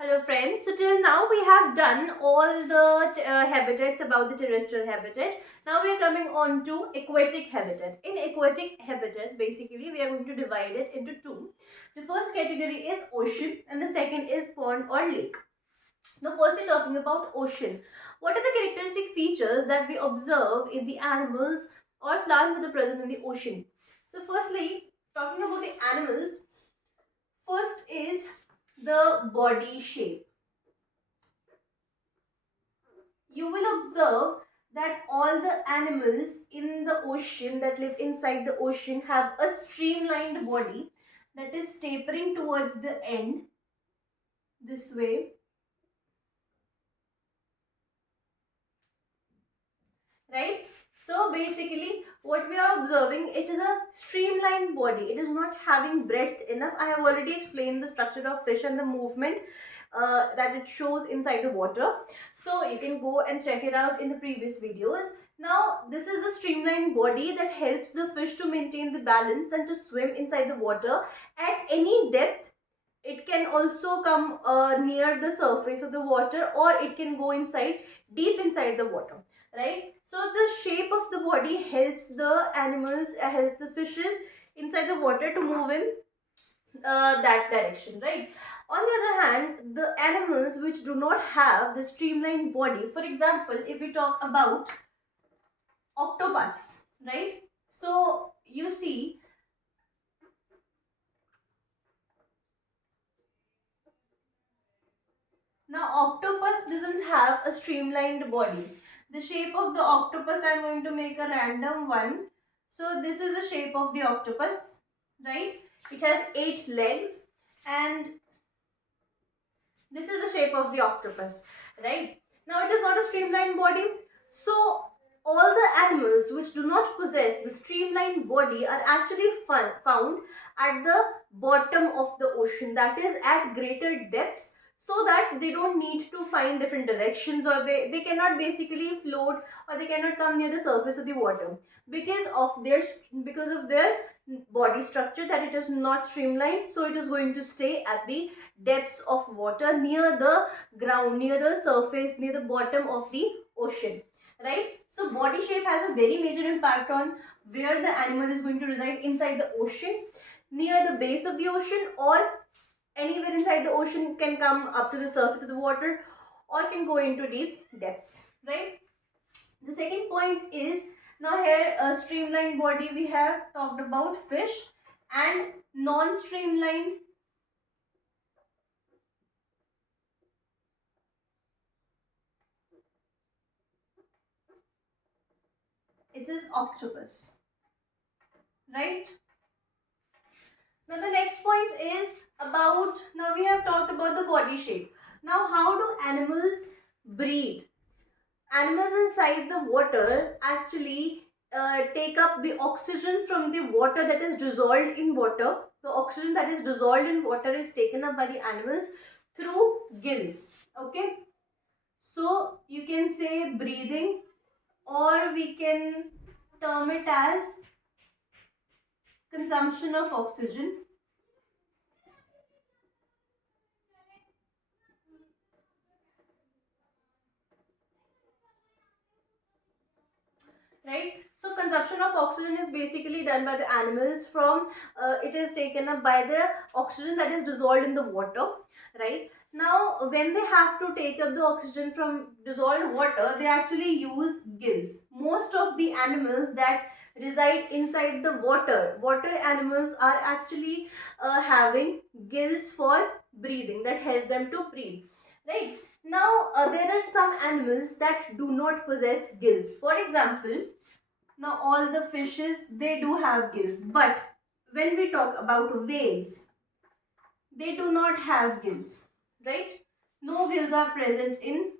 Hello friends, so till now we have done all the habitats about the terrestrial habitat. Now we are coming on to aquatic habitat. In aquatic habitat, basically we are going to divide it into two. The first category is ocean and the second is pond or lake. Now firstly talking about ocean. What are the characteristic features that we observe in the animals or plants that are present in the ocean? So firstly, talking about the animals, first is the body shape. You will observe that all the animals in the ocean that live inside the ocean have a streamlined body that is tapering towards the end this way, right? So basically what we are observing, it is a streamlined body. It is not having breadth enough. I have already explained the structure of fish and the movement that it shows inside the water. So you can go and check it out in the previous videos. Now this is the streamlined body that helps the fish to maintain the balance and to swim inside the water at any depth. It can also come near the surface of the water, or it can go inside, deep inside the water, right? So the shape of the body helps the animals, helps the fishes inside the water to move in that direction, right? On the other hand, the animals which do not have the streamlined body, for example, if we talk about octopus, right? So you see, now octopus doesn't have a streamlined body. The shape of the octopus, I'm going to make a random one. So this is the shape of the octopus, right? It has 8 legs and this is the shape of the octopus, right? Now it is not a streamlined body. So all the animals which do not possess the streamlined body are actually found at the bottom of the ocean, that is at greater depths, so that they don't need to find different directions, or they cannot basically float, or they cannot come near the surface of the water because of their body structure, that it is not streamlined. So it is going to stay at the depths of water, near the ground, near the surface, near the bottom of the ocean, right? So body shape has a very major impact on where the animal is going to reside inside the ocean, near the base of the ocean, or anywhere inside the ocean, can come up to the surface of the water, or can go into deep depths, right? The second point is, now here a streamlined body we have talked about fish, and non-streamlined, it is octopus, right? Now the next point is about, now we have talked about the body shape. Now how do animals breathe? Animals inside the water actually take up the oxygen from the water that is dissolved in water. The oxygen that is dissolved in water is taken up by the animals through gills. Okay. So you can say breathing, or we can term it as consumption of oxygen, right? So consumption of oxygen is basically done by the animals from, it is taken up by the oxygen that is dissolved in the water, right? Now when they have to take up the oxygen from dissolved water, they actually use gills. Most of the animals that reside inside the water animals are actually having gills for breathing, that help them to breathe, right? Now there are some animals that do not possess gills. For example, now all the fishes, they do have gills, but when we talk about whales, they do not have gills, right? No gills are present in,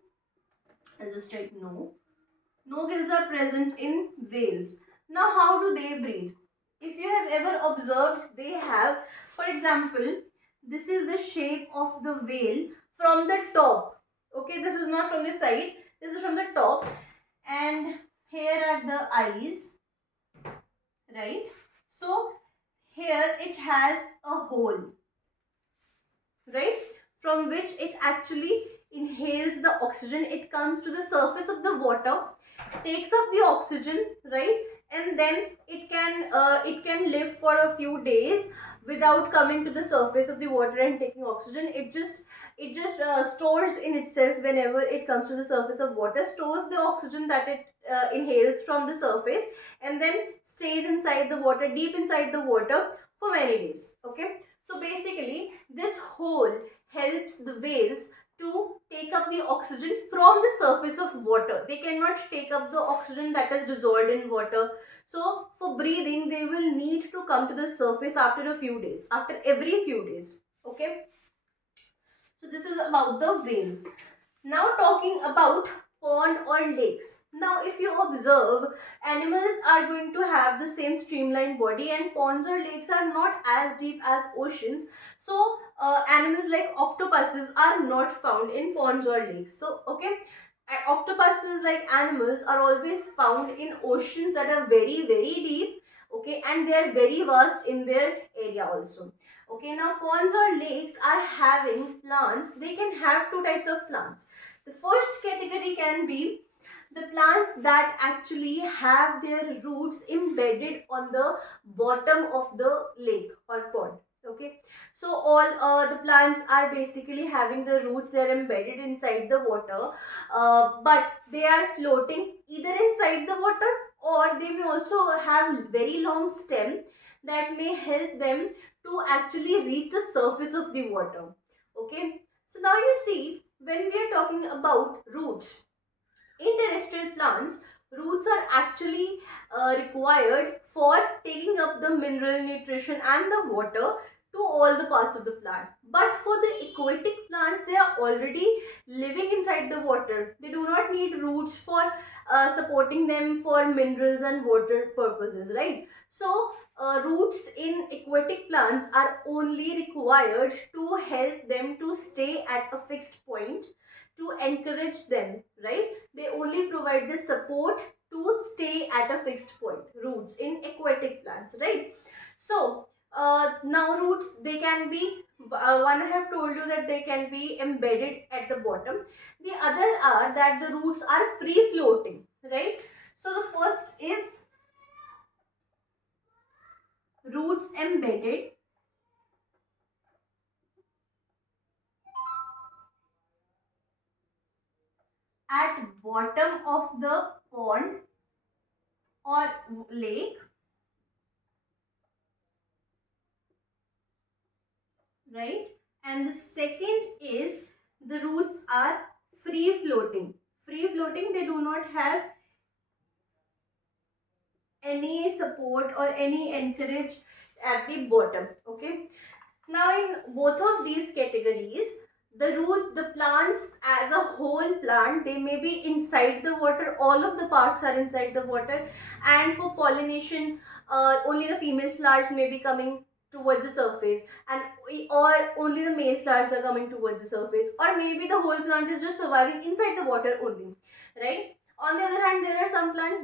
I'll just write no gills are present in whales. Now how do they breathe? If you have ever observed, they have, for example, this is the shape of the whale from the top. Okay, this is not from the side, this is from the top, and here are the eyes, right? So here it has a hole, right? from which it actually inhales the oxygen. It comes to the surface of the water, takes up the oxygen, right? And then it can live for a few days without coming to the surface of the water and taking oxygen. It just stores in itself. Whenever it comes to the surface of water, stores the oxygen that it inhales from the surface, and then stays inside the water, deep inside the water, for many days. Okay, so basically this hole helps the whales to take up the oxygen from the surface of water. They cannot take up the oxygen that is dissolved in water. So for breathing, they will need to come to the surface after a few days, after every few days. Okay. So this is about the whales. Now talking about pond or lakes. Now if you observe, animals are going to have the same streamlined body, and ponds or lakes are not as deep as oceans. So animals like octopuses are not found in ponds or lakes. So okay, octopuses like animals are always found in oceans that are very very deep. Okay, and they are very vast in their area also. Okay, now ponds or lakes are having plants. They can have two types of plants. The first category can be the plants that actually have their roots embedded on the bottom of the lake or pond. Okay, so all the plants are basically having the roots, they are embedded inside the water, but they are floating either inside the water, or they may also have very long stem that may help them to actually reach the surface of the water. Okay, so now you see, when we are talking about roots in terrestrial plants, roots are actually required for taking up the mineral nutrition and the water to all the parts of the plant. But for the aquatic plants, they are already living inside the water. They do not need roots for supporting them for minerals and water purposes, right? So roots in aquatic plants are only required to help them to stay at a fixed point, to encourage them, right? They only provide the support to stay at a fixed point, roots in aquatic plants, right? So now roots, they can be, one I have told you that they can be embedded at the bottom. The other are that the roots are free floating, right? So the first is roots embedded at bottom of the pond or lake, right? And the second is the roots are free floating. Free floating, they do not have any support or any encourage at the bottom. Okay, now in both of these categories, the plants as a whole plant, they may be inside the water, all of the parts are inside the water, and for pollination, only the female flowers may be coming towards the surface, and or only the male flowers are coming towards the surface, or maybe the whole plant is just surviving inside the water only, right? On the other hand, there are some plants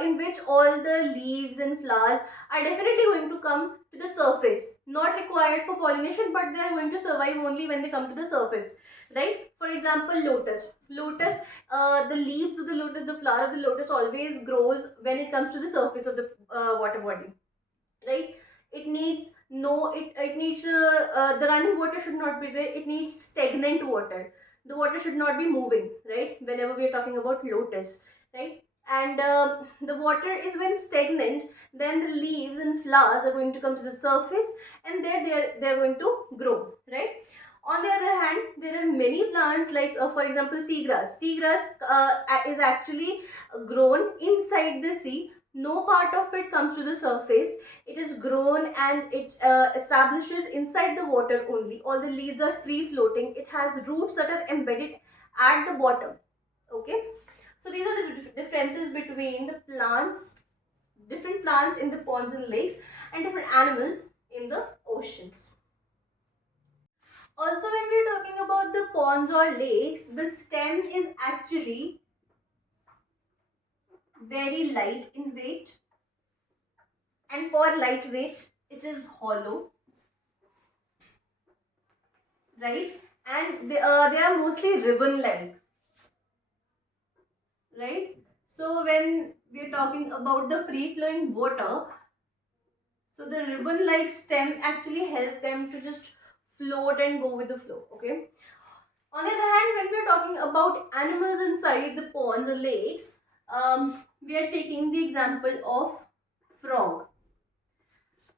in which all the leaves and flowers are definitely going to come to the surface, not required for pollination, but they are going to survive only when they come to the surface, right? For example, lotus, the leaves of the lotus, the flower of the lotus always grows when it comes to the surface of the water body, right? It needs no it needs the running water should not be there. It needs stagnant water. The water should not be moving, right? Whenever we are talking about lotus, right? And the water is when stagnant, then the leaves and flowers are going to come to the surface, and there they're going to grow, right? On the other hand, there are many plants like for example, seagrass is actually grown inside the sea. No part of it comes to the surface. It is grown and it establishes inside the water only. All the leaves are free floating. It has roots that are embedded at the bottom. Okay, so these are the differences between the plants, different plants in the ponds and lakes, and different animals in the oceans. Also, when we are talking about the ponds or lakes, the stem is actually very light in weight, and for lightweight, it is hollow, right? and they are mostly ribbon like, right? So when we are talking about the free flowing water, so the ribbon like stem actually help them to just float and go with the flow. Okay, on the other hand, when we are talking about animals inside the ponds or lakes, we are taking the example of frog.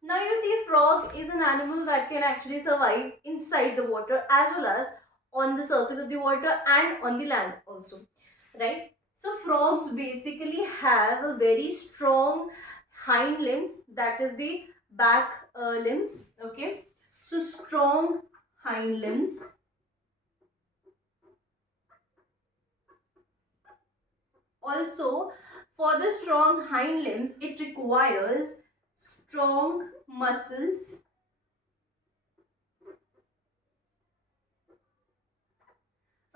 Now you see, frog is an animal that can actually survive inside the water as well as on the surface of the water and on the land also, right? So frogs basically have a very strong hind limbs, that is the back limbs. Okay, so strong hind limbs. Also, for the strong hind limbs, it requires strong muscles.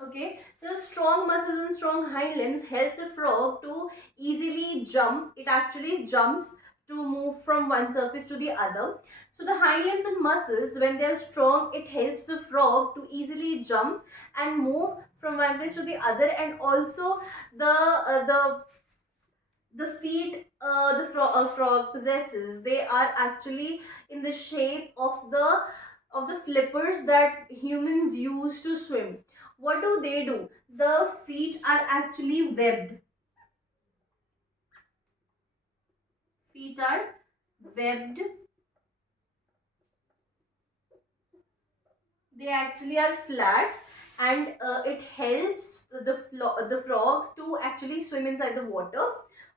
Okay, the strong muscles and strong hind limbs help the frog to easily jump. It actually jumps to move from one surface to the other. So the hind limbs and muscles, when they are strong, it helps the frog to easily jump and move from one place to the other. And also the feet frog possesses, they are actually in the shape of the flippers that humans use to swim. What do? The feet are actually webbed. Feet are webbed. They actually are flat, and it helps the frog to actually swim inside the water.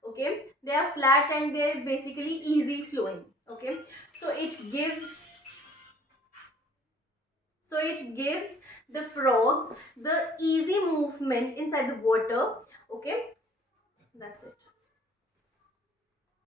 Okay, they are flat and they're basically easy flowing. Okay, so it gives the frogs the easy movement inside the water. Okay, that's it.